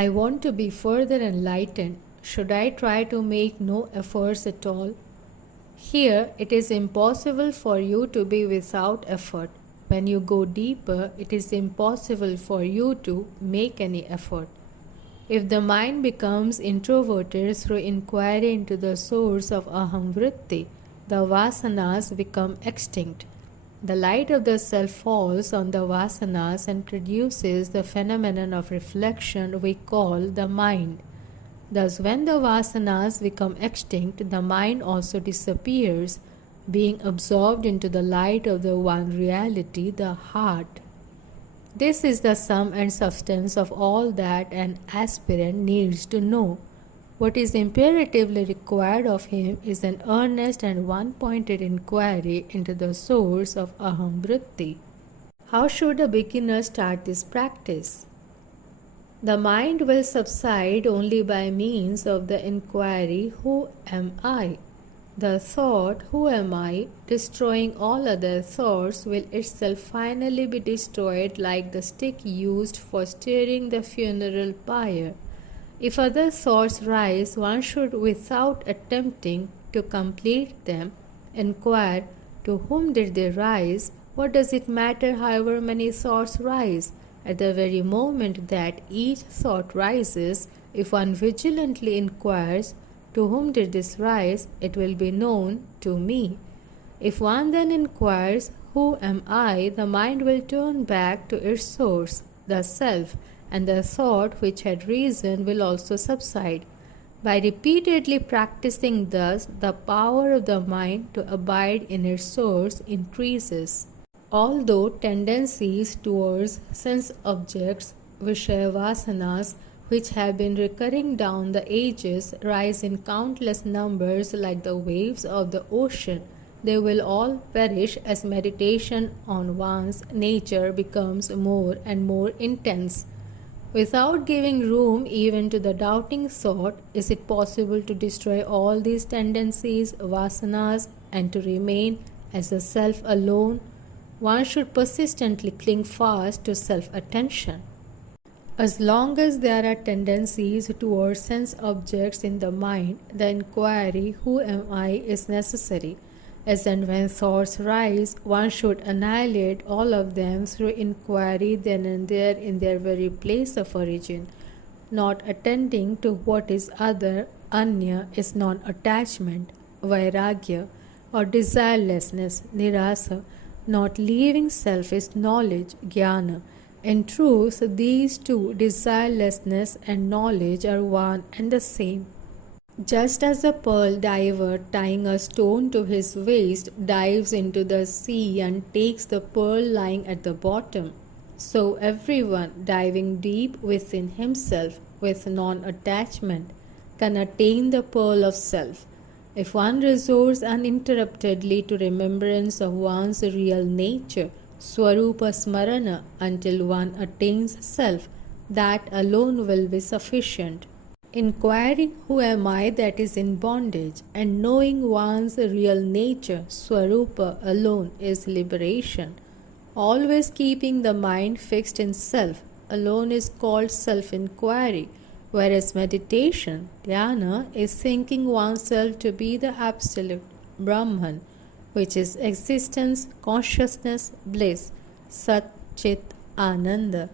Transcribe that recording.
I want to be further enlightened. Should I try to make no efforts at all? Here, it is impossible for you to be without effort. When you go deeper, it is impossible for you to make any effort. If the mind becomes introverted through inquiry into the source of aham vritti, the vasanas become extinct. The light of the self falls on the vasanas and produces the phenomenon of reflection we call the mind. Thus, when the vasanas become extinct, the mind also disappears, being absorbed into the light of the one reality, the heart. This is the sum and substance of all that an aspirant needs to know. What is imperatively required of him is an earnest and one-pointed inquiry into the source of aham vritti. How should a beginner start this practice? The mind will subside only by means of the inquiry, who am I? The thought, who am I, destroying all other thoughts, will itself finally be destroyed like the stick used for stirring the funeral pyre. If other thoughts rise, one should, without attempting to complete them, inquire, to whom did they rise? What does it matter however many thoughts rise? At the very moment that each thought rises, if one vigilantly inquires, to whom did this rise, it will be known to me. If one then inquires, who am I, the mind will turn back to its source, the self, and the thought which had risen will also subside. By repeatedly practicing thus, the power of the mind to abide in its source increases. Although tendencies towards sense objects, Vishaya vasanas, which have been recurring down the ages, rise in countless numbers like the waves of the ocean, they will all perish as meditation on one's nature becomes more and more intense. Without giving room even to the doubting thought, is it possible to destroy all these tendencies, vasanas, and to remain as the self alone? One should persistently cling fast to self-attention. As long as there are tendencies towards sense objects in the mind, the inquiry, who am I, is necessary. As and when thoughts rise, one should annihilate all of them through inquiry then and there in their very place of origin. Not attending to what is other, anya, is non-attachment, vairagya, or desirelessness, nirasa. Not leaving self is knowledge, jnana. In truth, these two, desirelessness and knowledge, are one and the same. Just as a pearl diver tying a stone to his waist dives into the sea and takes the pearl lying at the bottom, so everyone diving deep within himself with non-attachment can attain the pearl of self. If one resorts uninterruptedly to remembrance of one's real nature, swarupa smarana, until one attains self, that alone will be sufficient. Inquiring who am I that is in bondage and knowing one's real nature, swarupa, alone is liberation. Always keeping the mind fixed in self alone is called self-enquiry, whereas meditation, dhyana, is thinking oneself to be the absolute, Brahman, which is existence, consciousness, bliss, Sat Chit Ananda.